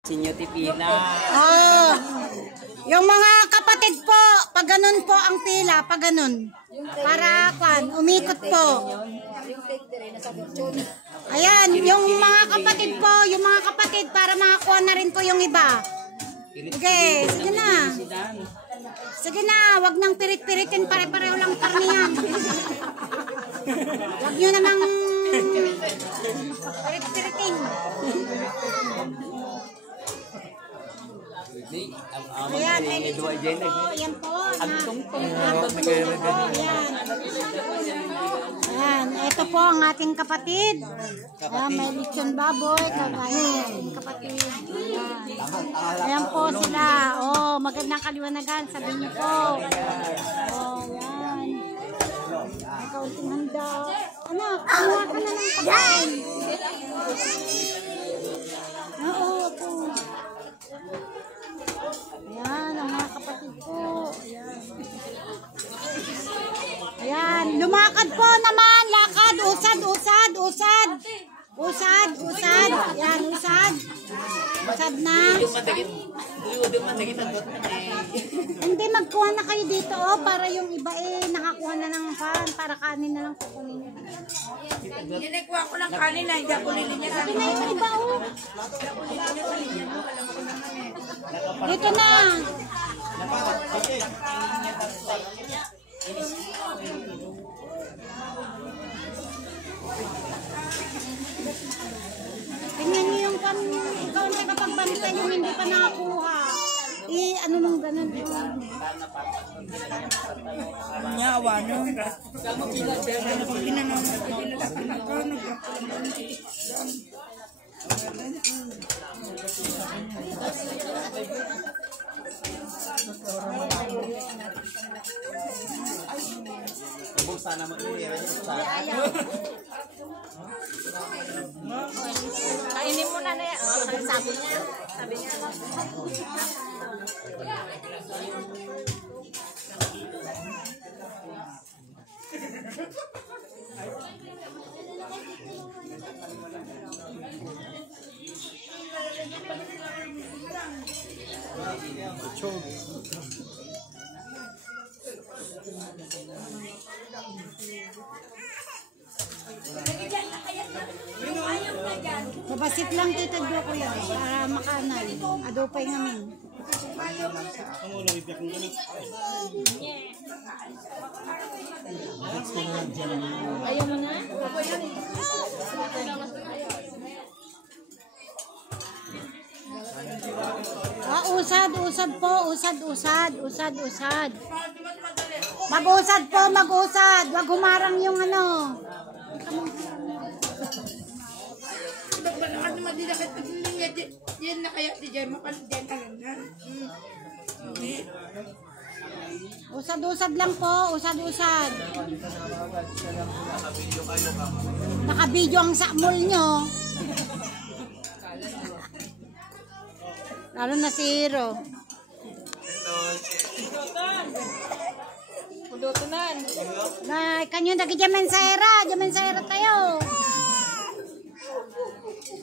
Sinyo Tipina. Oh, yung mga kapatid po, pag ganun po ang pila, pag ganun. Para umikot po. Ayan, yung mga kapatid po, para makakuha na rin po yung iba. Okay, sige na. Sige na, wag nang pirit-piritin, pare-pareho lang karniyan. Wag nyo namang pirit-piritin. Ayan, yan po. Ayan, ito po ang ating kapatid. Ayan, may lechon baboy, kagaya ating kapatid. Ayan po sila. Oh, magandang kaliwanagan, sabi niyo po. Oh, ayan. Ikaw uling handa. Anak, kumuha ka na ng pagkain. Oo, po. Ayan, ang mga kapatid ko. Ayan. Ayan, lumakad po naman. Lakad, usad, usad, usad. Usad, usad. Ayan, usad. Usad na. Hindi, magkuha na kayo dito, oh, para yung iba nakakuha na ng pan. Para kanin na lang kukunin nyo. Hindi nakuha ko ng kanin na. Hindi ako nilinya sa Sabi na yung iba, oh. Dito na. Tingnan niyo yung ikaw na nakapagbantay yung hindi pa nakakuha. Ano nung ganun dito? nyawa no. Sana mo Kainin mo na yan. Sabi niya. Babasit lang kita dyo ko yan para makanal. Adopay ngamin. Ayaw mo na? Usad, usad po. Usad, usad. Usad, usad. Mag-usad po, mag-usad. Wag humarang yung ano. Yan na kaya di dyan, mapalidyan ka lang na. Usad-usad lang po, usad-usad. Naka-video ang sakmol nyo. Lalo na si Hero. Pudutunan. Nay, kanyo dagi jaman sa era tayo.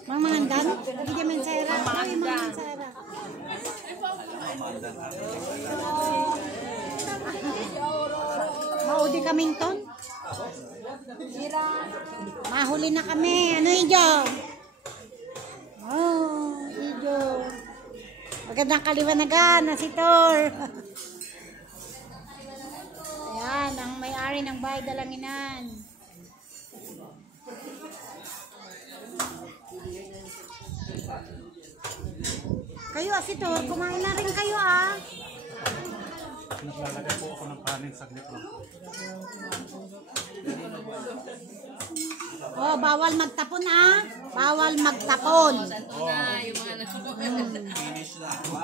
Mang mangandan, dagi jaman sa era. Ay, mangandan sa era. Maudi kaming ton. Mahuli na kami. Ano ijo? Oh, ijo. Magandang kaliwanagan na si Tor. Ayan, ang may-ari ng bahay Dalanginan. Kayo, si Tor, kumain na rin kayo, ah. Naglalagay po ako ng kanin saglit lang. Oh, bawal magtapon, ah. Bawal magtapon.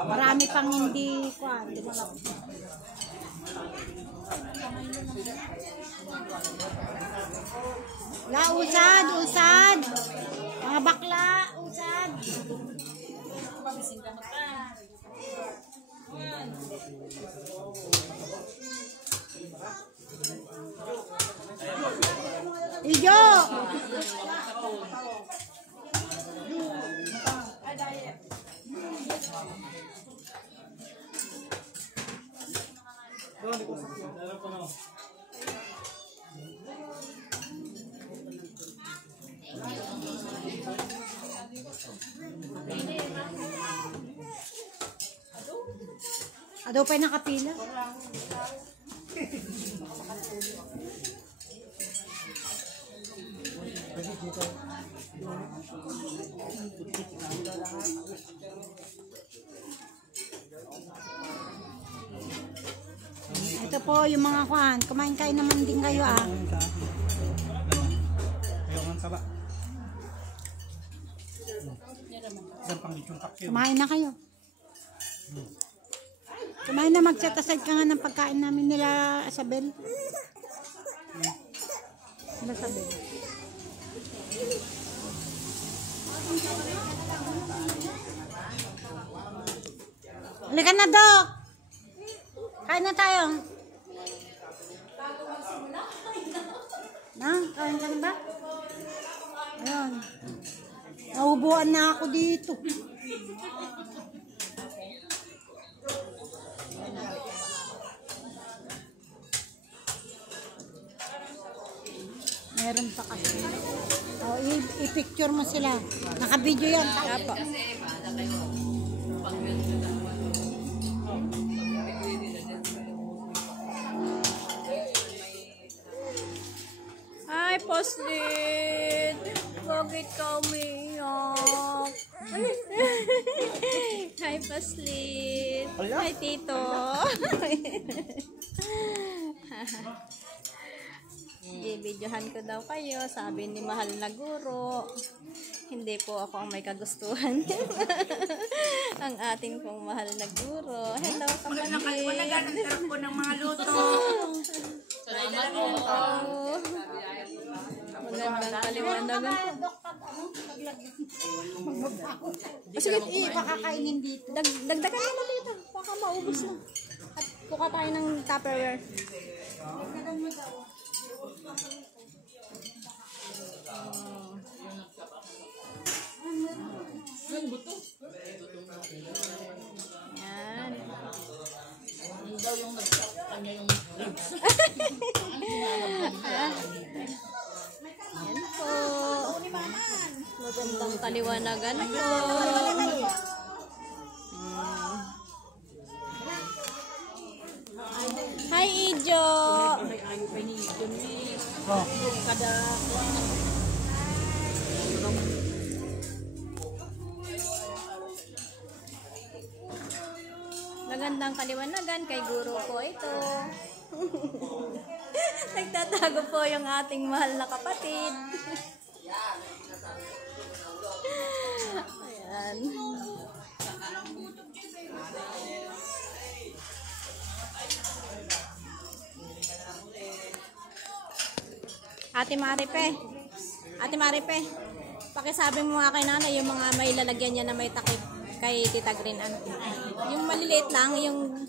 Marami pang hindi kwan. La, usad, usad. Mga bakla, usad. Ijo. Ado pa yung nakapila. Ito po yung mga kwan. Kumain kayo naman din kayo ah. Ayaw nga taba. Isang panglitsong kapsyo. Kumain na kayo. Kumain na, mag-set aside ka nga ng pagkain namin nila, Isabel. Diba, Isabel? Halika na, Dok! Kain na tayo. Na, kain ka na ba? Ayun. Naubuan na ako dito. Meron pa kasi. Oh, i-picture mo sila. Naka-video yan. Apo. Hi, Poslit! Bakit ka umiiyak? Hi, Poslit! Hi, Tito! I-videohan ko daw kayo, sabi ni mahal na guro. Hindi po ako ang may kagustuhan. Ang ating pong mahal na guro. Hello, kapatid! Wala ang sarap ko ng mga luto. Magandang kaliwanagan. Sige, pakakainin dito. Dagdagan mo na dito. Baka maubos na. At kuka tayo ng Tupperware. Yan. Yan po. Magandang kaliwanagan po. Hi, Ijo. Magandang kaliwanagan kay guro po ito. Nagtatago po yung ating mahal na kapatid. Ayan. Ate Maripe, pakisabi mo nga kay nanay yung mga may lalagyan niya na may takip kay Tita Green. Yung maliliit lang, yung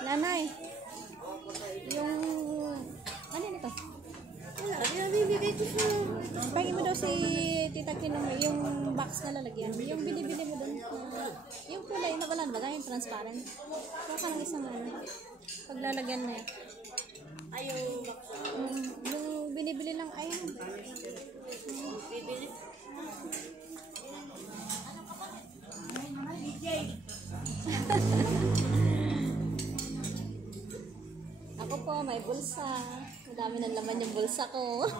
nanay, yung ano nito? Pagin mo daw si Tita Kinong yung box na lalagyan. Yung binibili mo doon. Yung kulay na wala na ba? Yung transparent. Kung ka ng isang ano. Paglalagyan mo. Ay, yung box. Yung binibili lang. Ayun. Bibili. Ako po, may bulsa. Madami ng laman yung bulsa ko.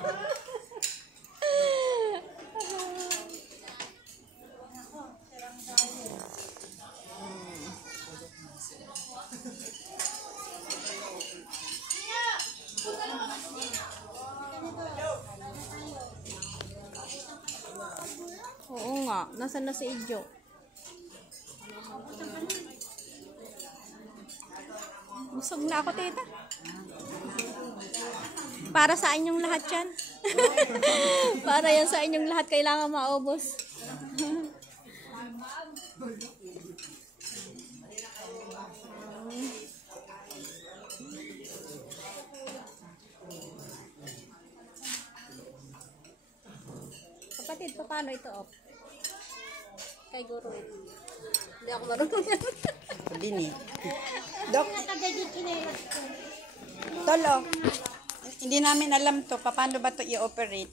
Oo nga, nasaan na si Ijo? Busog na ako, tita. Para saan yung lahat yan? Para yan sa inyong lahat kailangan maubos. Kapatid, paano ito off? Kay Guru. Hindi ako marunong yan. Dini. Dok. Tolo. Hindi namin alam to. Paano ba to i-operate?